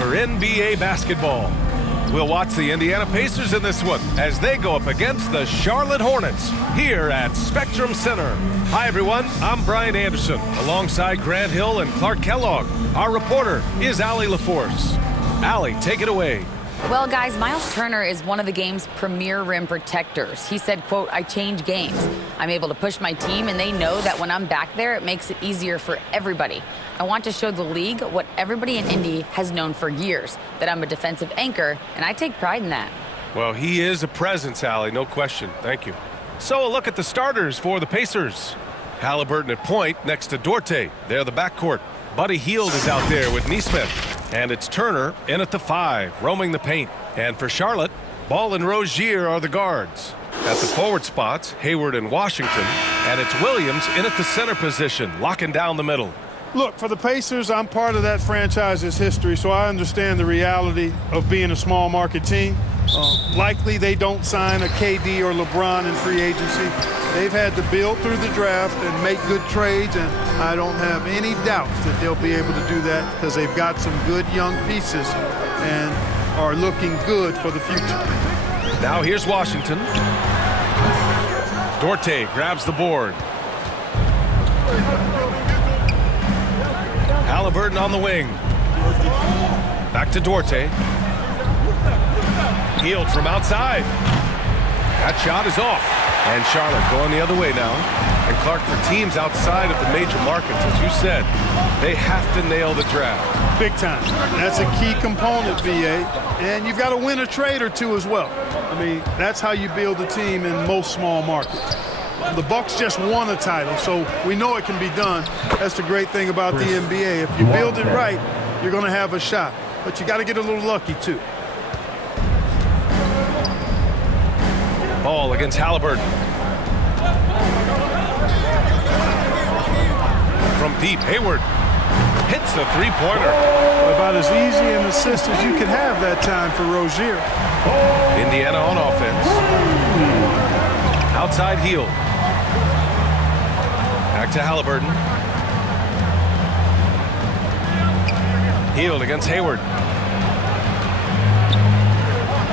for NBA basketball. We'll watch the Indiana Pacers in this one as they go up against the Charlotte Hornets here at Spectrum Center. Hi, everyone. I'm Brian Anderson alongside Grant Hill and Clark Kellogg. Our reporter is Allie LaForce. Allie, take it away. Well, guys, Miles Turner is one of the game's premier rim protectors. He said, quote, "I change games. I'm able to push my team, and they know that when I'm back there, it makes it easier for everybody. I want to show the league what everybody in Indy has known for years, that I'm a defensive anchor, and I take pride in that." Well, he is a presence, Allie, no question. Thank you. So a look at the starters for the Pacers. Halliburton at point next to Dorte. They're the backcourt. Buddy Hield is out there with Neesmith. And it's Turner in at the 5, roaming the paint. And for Charlotte, Ball and Rozier are the guards. At the forward spots, Hayward and Washington. And it's Williams in at the center position, locking down the middle. Look, for the Pacers, I'm part of that franchise's history, so I understand the reality of being a small market team. Likely they don't sign a KD or LeBron in free agency. They've had to build through the draft and make good trades, and I don't have any doubts that they'll be able to do that because they've got some good young pieces and are looking good for the future. Now here's Washington. Dorte grabs the board. Halliburton on the wing. Back to Dorte. Hield from outside. That shot is off. And Charlotte going the other way now. And Clark, for teams outside of the major markets, as you said, they have to nail the draft. Big time. That's a key component, VA. And you've got to win a trade or two as well. I mean, that's how you build a team in most small markets. The Bucks just won a title, so we know it can be done. That's the great thing about the NBA. If you build it right, you're going to have a shot. But you got to get a little lucky, too. Ball against Halliburton. From deep, Hayward hits the three-pointer. About as easy an assist as you could have that time for Rozier. Indiana on offense. Outside Hield. Back to Halliburton. Hield against Hayward.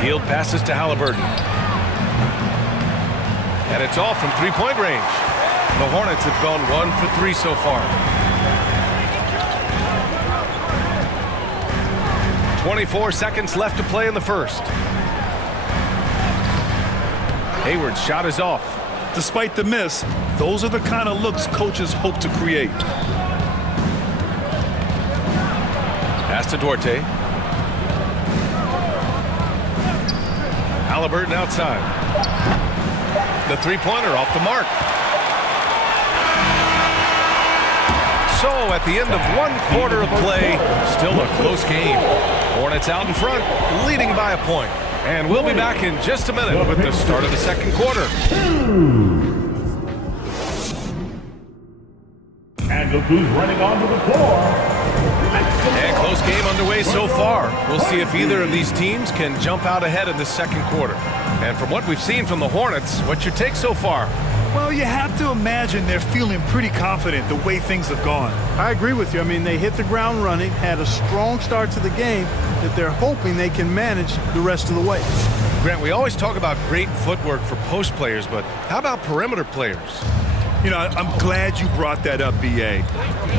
Hield passes to Halliburton. And it's off from three-point range. The Hornets have gone 1 for 3 so far. 24 seconds left to play in the first. Hayward's shot is off. Despite the miss, those are the kind of looks coaches hope to create. Pass to Dorte. Halliburton outside. The three-pointer off the mark. So at the end of 1 quarter of play, still a close game. Hornets out in front, leading by a point. And we'll be back in just a minute with the start of the second quarter. And look who's running onto the floor. And close game underway so far. We'll see if either of these teams can jump out ahead in the second quarter. And from what we've seen from the Hornets, what's your take so far? Well, you have to imagine they're feeling pretty confident the way things have gone. I agree with you. I mean, they hit the ground running, had a strong start to the game that they're hoping they can manage the rest of the way. Grant, we always talk about great footwork for post players, but how about perimeter players? You know, I'm glad you brought that up, B.A.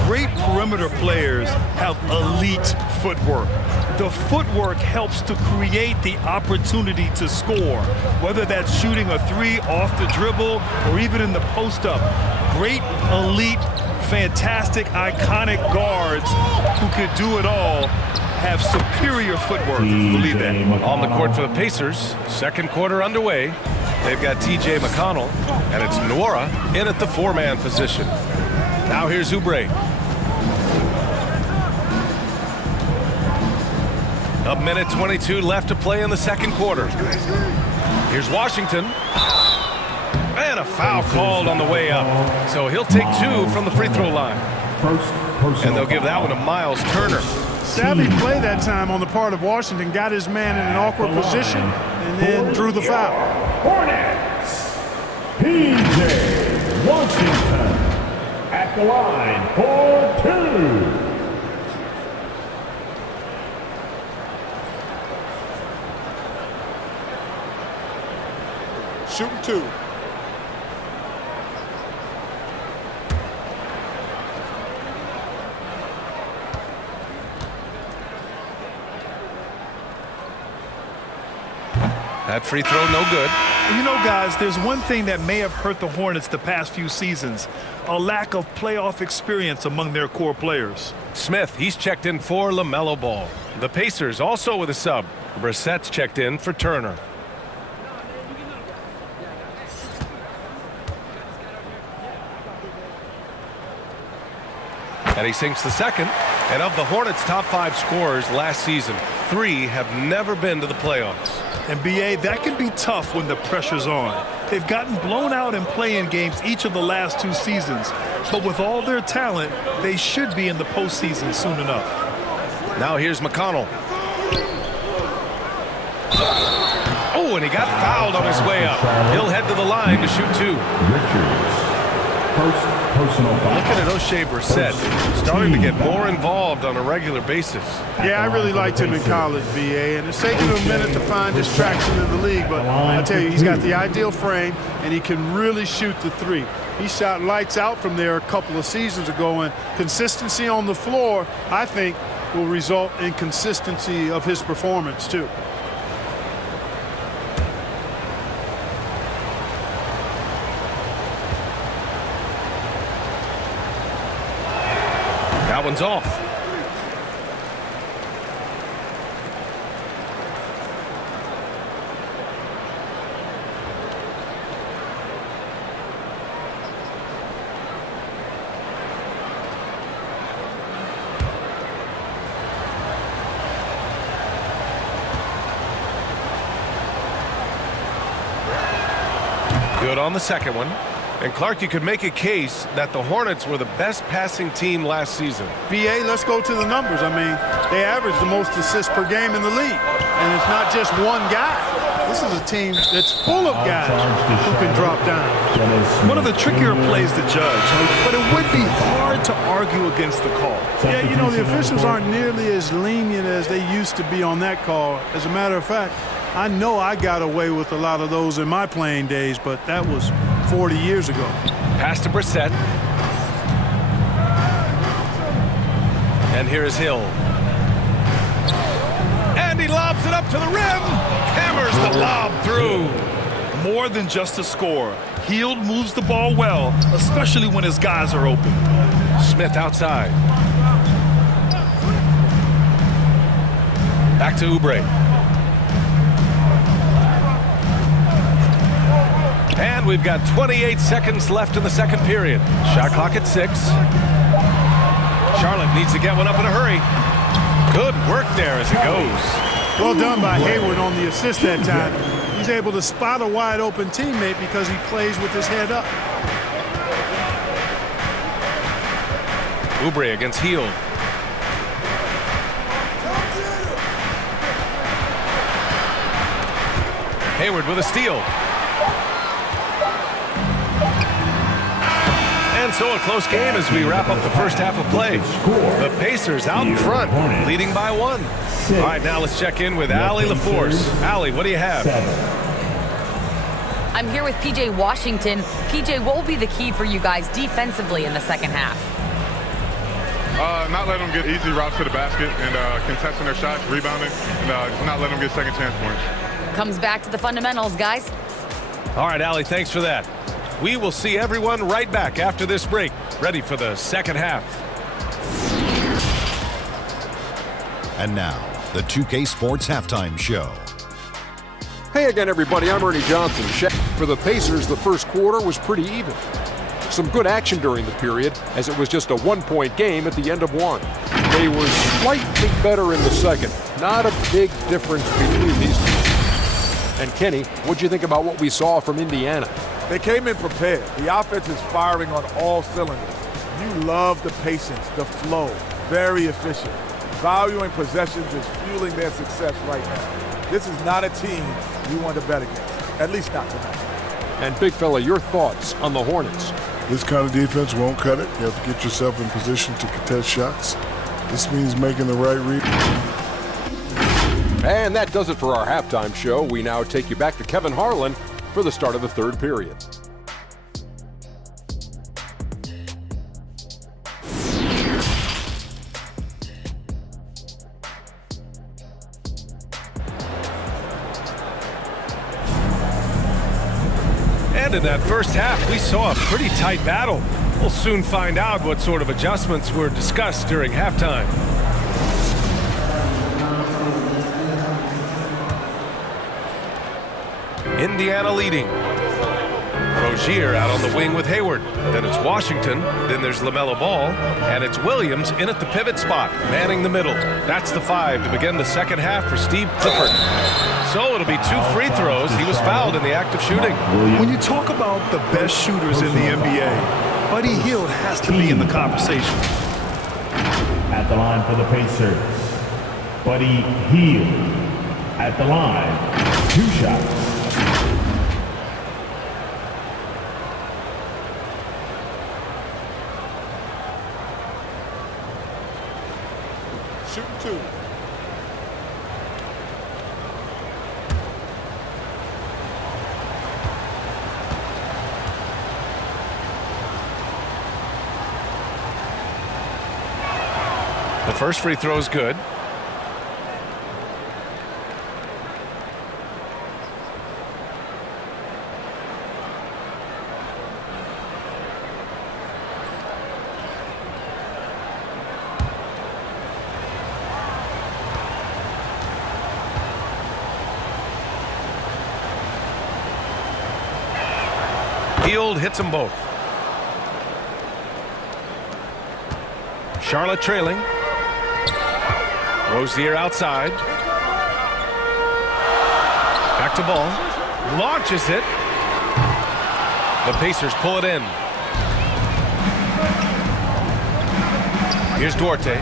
Great perimeter players have elite footwork. The footwork helps to create the opportunity to score, whether that's shooting a three off the dribble or even in the post-up. Great, elite, fantastic, iconic guards who could do it all have superior footwork. Believe that. On the court for the Pacers, second quarter underway. They've got T.J. McConnell, and it's Nwora in at the 4-man position. Now here's Oubre. A minute 22 left to play in the second quarter. Here's Washington. And a foul called on the way up. So he'll take 2 from the free throw line. And they'll give that one to Miles Turner. Savvy play that time on the part of Washington. Got his man in an awkward position and then drew the foul. Hornets, P.J. Washington at the line for 2. shooting 2. That free throw, no good. You know, guys, there's one thing that may have hurt the Hornets the past few seasons, a lack of playoff experience among their core players. Smith, he's checked in for LaMelo Ball. The Pacers also with a sub. Brissett's checked in for Turner. And he sinks the second. And of the Hornets' top 5 scorers last season, 3 have never been to the playoffs. And BA, that can be tough when the pressure's on. They've gotten blown out in play-in games each of the last 2 seasons. But with all their talent, they should be in the postseason soon enough. Now here's McConnell. Oh, and he got fouled on his way up. He'll head to the line to shoot 2. Richards. First personal foul. Looking at O'Shea Brissett, starting to get more involved on a regular basis. Yeah, I really liked him in college, BA, and it's taken him a minute to find his traction in the league, but I tell you, he's got the ideal frame, and he can really shoot the 3. He shot lights out from there a couple of seasons ago, and consistency on the floor, I think, will result in consistency of his performance, too. That one's off. Good on the second one. And Clark, you could make a case that the Hornets were the best passing team last season. BA, let's go to the numbers. I mean, they averaged the most assists per game in the league. And it's not just one guy. This is a team that's full of guys who can drop down. One of the trickier plays to judge, but it would be hard to argue against the call. Yeah, you know, the officials aren't nearly as lenient as they used to be on that call. As a matter of fact, I know I got away with a lot of those in my playing days, but that was 40 years ago. Pass to Brissett. And here is Hill. And he lobs it up to the rim. Hammers the lob through. More than just a score. Hield moves the ball well, especially when his guys are open. Smith outside. Back to Oubre. And we've got 28 seconds left in the second period. Shot clock at 6. Charlotte needs to get one up in a hurry. Good work there as it goes. Well done by Hayward on the assist that time. He's able to spot a wide open teammate because he plays with his head up. Oubre against Hield. Hayward with a steal. And so a close game as we wrap up the first half of play. The Pacers out in front, leading by 1. All right, now let's check in with Allie LaForce. Allie, what do you have? I'm here with PJ Washington. PJ, what will be the key for you guys defensively in the second half? Not letting them get easy routes to the basket and contesting their shots, rebounding, and not letting them get second chance points. Comes back to the fundamentals, guys. All right, Allie, thanks for that. We will see everyone right back after this break, ready for the second half. And now, the 2K Sports Halftime Show. Hey again, everybody. I'm Ernie Johnson. For the Pacers, the first quarter was pretty even. Some good action during the period, as it was just a one-point game at the end of one. They were slightly better in the second. Not a big difference between these two. And Kenny, what'd you think about what we saw from Indiana? They came in prepared. The offense is firing on all cylinders. You love the patience, the flow, very efficient. Valuing possessions is fueling their success right now. This is not a team you want to bet against, at least not tonight. And big fella, your thoughts on the Hornets? This kind of defense won't cut it. You have to get yourself in position to contest shots. This means making the right read. And that does it for our halftime show. We now take you back to Kevin Harlan for the start of the third period. And in that first half, we saw a pretty tight battle. We'll soon find out what sort of adjustments were discussed during halftime. Indiana leading. Rozier out on the wing with Hayward. Then it's Washington. Then there's LaMelo Ball. And it's Williams in at the pivot spot, manning the middle. That's the 5 to begin the second half for Steve Clifford. So it'll be 2 free throws. He was fouled in the act of shooting. When you talk about the best shooters in the NBA, Buddy Hield has to be in the conversation. At the line for the Pacers, Buddy Hield. At the line, 2 shots. Shooting 2. The first free throw is good. Hield hits them both. Charlotte trailing. Rozier outside. Back to Ball. Launches it. The Pacers pull it in. Here's Duarte.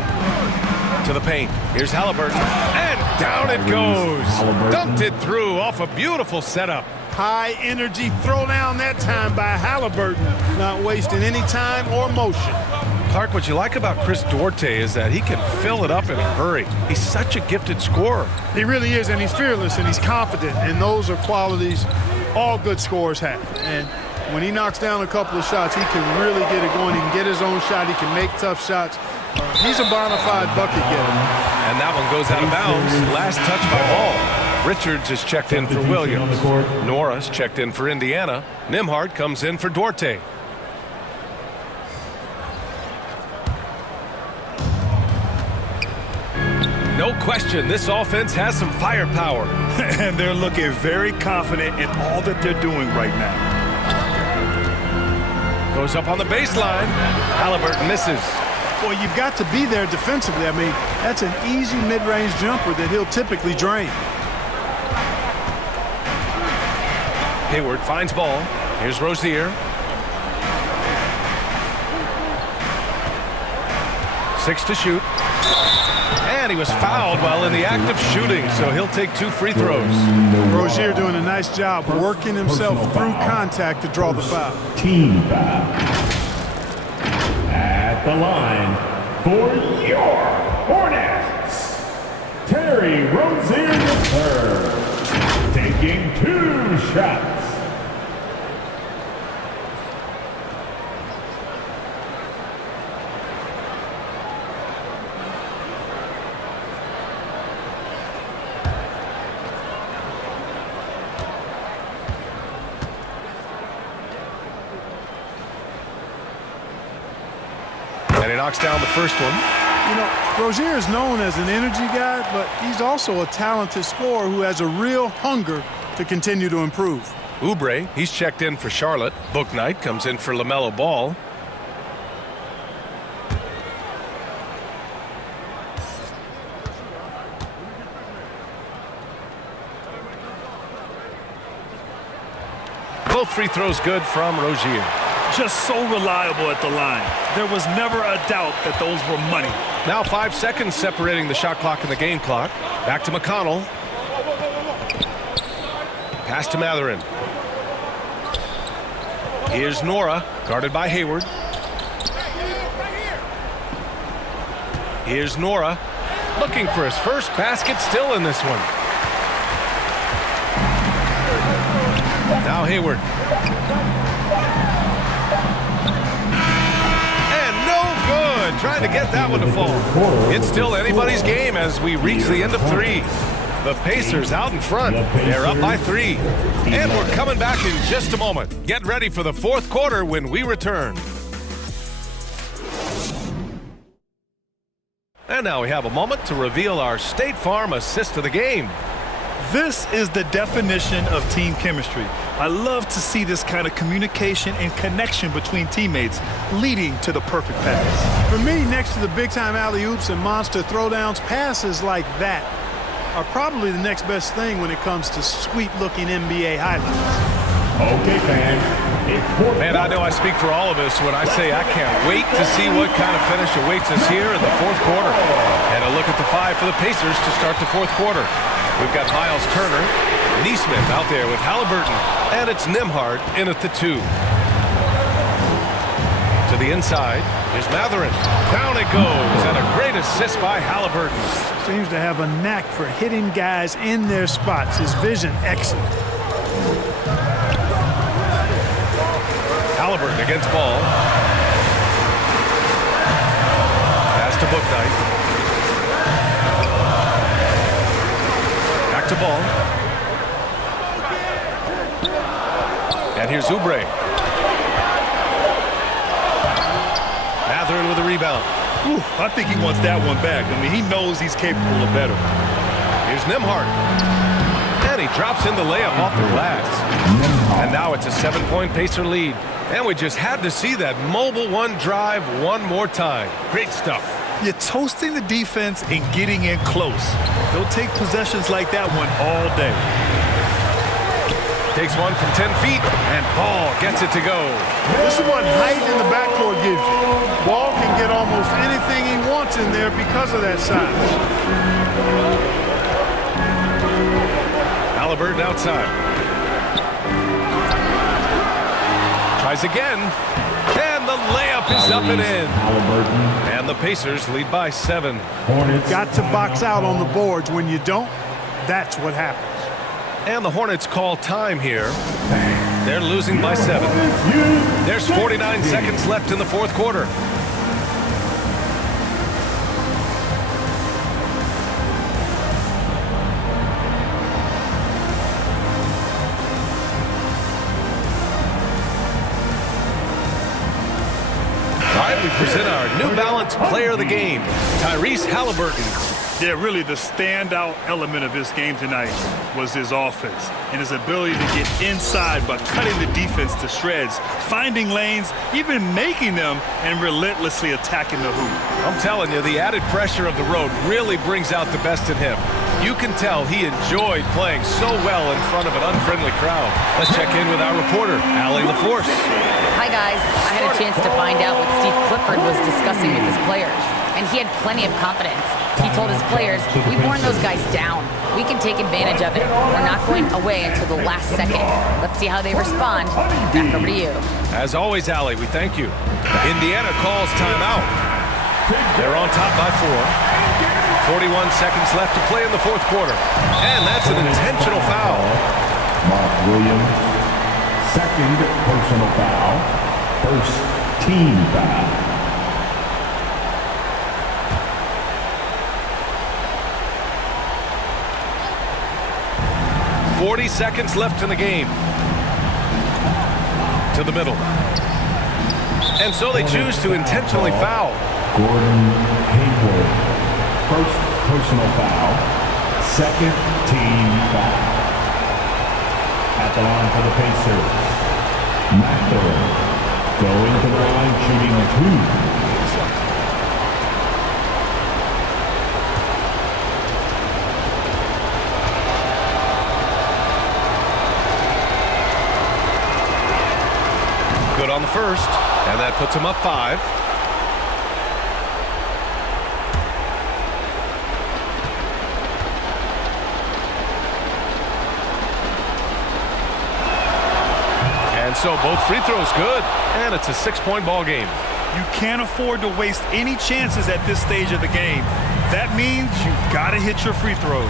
To the paint. Here's Halliburton. And down it goes. Dunked it through off a beautiful setup. High energy throwdown that time by Halliburton. Not wasting any time or motion. Clark, what you like about Chris Duarte is that he can fill it up in a hurry. He's such a gifted scorer. He really is, and he's fearless, and he's confident, and those are qualities all good scorers have. And when he knocks down a couple of shots, he can really get it going. He can get his own shot. He can make tough shots. He's a bona fide bucket getter. And that one goes out of bounds. Last touch by Ball. Richards is checked in for Williams. Norris checked in for Indiana. Nimhart comes in for Duarte. No question, this offense has some firepower. And they're looking very confident in all that they're doing right now. Goes up on the baseline. Halliburton misses. Well, you've got to be there defensively. I mean, that's an easy mid-range jumper that he'll typically drain. Hayward finds Ball. Here's Rozier. 6 to shoot. And he was fouled while in the act of shooting, so he'll take 2 free throws. Rozier doing a nice job working himself through contact to draw the foul. Team foul. At the line for your Hornets, Terry Rozier III, taking 2 shots. And he knocks down the first one. You know, Rozier is known as an energy guy, but he's also a talented scorer who has a real hunger to continue to improve. Oubre, he's checked in for Charlotte. Bouknight comes in for LaMelo Ball. Both free throws good from Rozier. Just so reliable at the line. There was never a doubt that those were money. Now 5 seconds separating the shot clock and the game clock. Back to McConnell. Pass to Matherin. Here's Nora, guarded by Hayward. Here's Nora, looking for his first basket, still in this one. Now Hayward. And no good. Trying to get that one to fall. It's still anybody's game as we reach the end of 3. The Pacers out in front. They're up by 3. And we're coming back in just a moment. Get ready for the 4th quarter when we return. And now we have a moment to reveal our State Farm assist of the game. This is the definition of team chemistry. I love to see this kind of communication and connection between teammates leading to the perfect pass. For me, next to the big-time alley-oops and monster throwdowns, passes like that are probably the next best thing when it comes to sweet-looking NBA highlights. Okay, fans. Man, I know I speak for all of us when I say I can't wait to see what kind of finish awaits us here in the 4th quarter. And a look at the 5 for the Pacers to start the 4th quarter. We've got Miles Turner, Neesmith out there with Halliburton, and it's Nembhard in at the 2. To the inside, here's Matherin. Down it goes, and a great assist by Halliburton. Seems to have a knack for hitting guys in their spots. His vision, excellent. Halliburton against Ball. Pass to Bouknight. Back to Ball. And here's Oubre. Matherin with a rebound. Ooh, I think he wants that one back. I mean, he knows he's capable of better. Here's Nembhard. And he drops in the layup off the glass. And now it's a 7-point Pacer lead. And we just had to see that mobile one drive one more time. Great stuff. You're toasting the defense and getting in close. They'll take possessions like that one all day. Takes one from 10 feet, and Ball gets it to go. This is what height in the backcourt gives you. Ball can get almost anything he wants in there because of that size. Halliburton outside. Tries again, and the layup is up and in. And the Pacers lead by 7. Got to box out on the boards. When you don't, that's what happens. And the Hornets call time here. They're losing by 7. There's 49 seconds left in the 4th quarter. All right, we present our New Balance Player of the Game, Tyrese Halliburton. Yeah, really the standout element of this game tonight was his offense and his ability to get inside by cutting the defense to shreds, finding lanes, even making them, and relentlessly attacking the hoop. I'm telling you, the added pressure of the road really brings out the best in him. You can tell he enjoyed playing so well in front of an unfriendly crowd. Let's check in with our reporter, Allie LaForce. Hi, guys. I had a chance to find out what Steve Clifford was discussing with his players, and he had plenty of confidence. He told his players, we've worn those guys down. We can take advantage of it. We're not going away until the last second. Let's see how they respond. Back over to you. As always, Allie, we thank you. Indiana calls timeout. They're on top by 4. 41 seconds left to play in the 4th quarter. And that's an intentional foul. Mark Williams, second personal foul, first team foul. 40 seconds left in the game. To the middle. And so they choose to intentionally foul. Gordon Hayward, first personal foul, second team foul. At the line for the Pacers, Matherin going to the line, shooting 2. Good on the first, and that puts him up 5. And so both free throws good, and it's a 6-point ball game. You can't afford to waste any chances at this stage of the game. That means you gotta hit your free throws.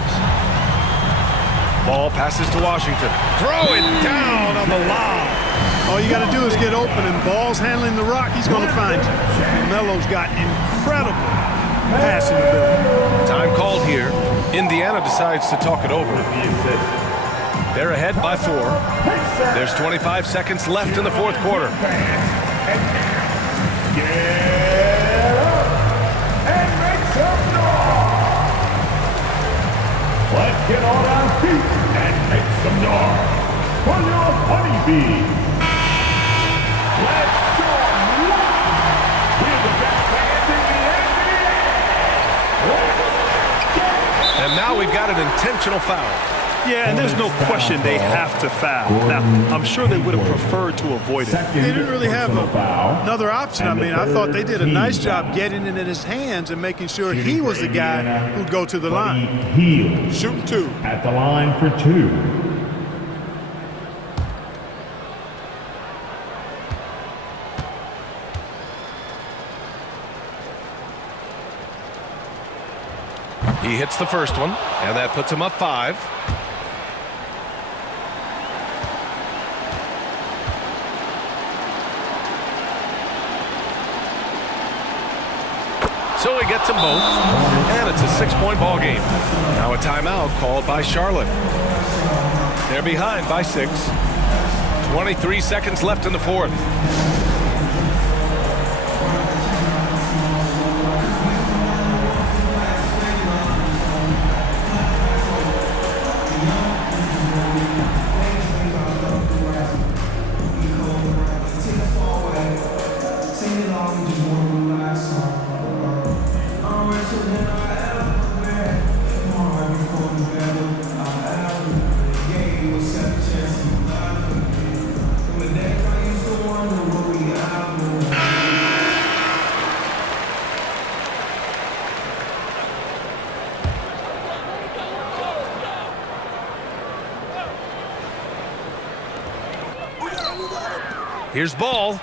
Ball passes to Washington. Throw it down on the lob. All you got to do is get open, and Ball's handling the rock. He's going to find you. Melo's got incredible passing ability. Time called here. Indiana decides to talk it over. They're ahead by 4. There's 25 seconds left in the fourth quarter. Let's get on our feet and make some noise for your honeybees. Let's show them love. We're the best fans in the NBA. And now we've got an intentional foul. Yeah, and there's no question they have to foul. Now, I'm sure they would have preferred to avoid it. They didn't really have another option. I mean, I thought they did a nice job getting it in his hands and making sure he was the guy who'd go to the line. Shooting 2. At the line for 2. He hits the first one, and that puts him up 5. So he gets them both, and it's a 6-point ball game. Now a timeout called by Charlotte. They're behind by 6. 23 seconds left in the fourth. Here's Ball.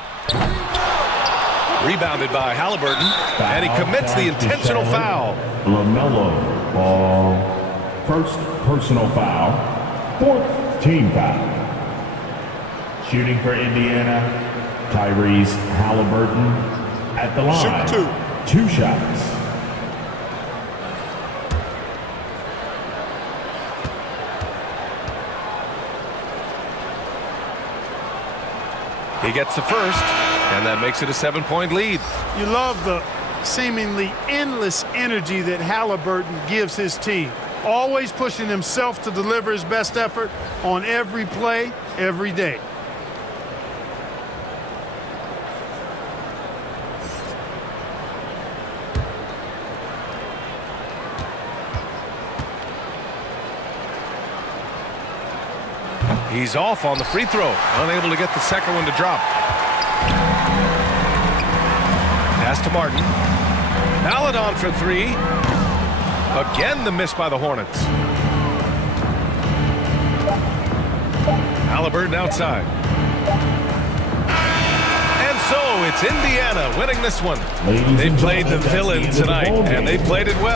Rebounded by Halliburton. And he commits the intentional foul. LaMelo Ball. First personal foul. 4th team foul. Shooting for Indiana, Tyrese Halliburton. At the line. Shoot 2 shots. He gets the first, and that makes it a 7-point lead. You love the seemingly endless energy that Halliburton gives his team. Always pushing himself to deliver his best effort on every play, every day. He's off on the free throw, unable to get the second one to drop. Pass to Martin. Allen on for 3. Again, the miss by the Hornets. Halliburton outside. And so it's Indiana winning this one. They played the villain tonight, and they played it well.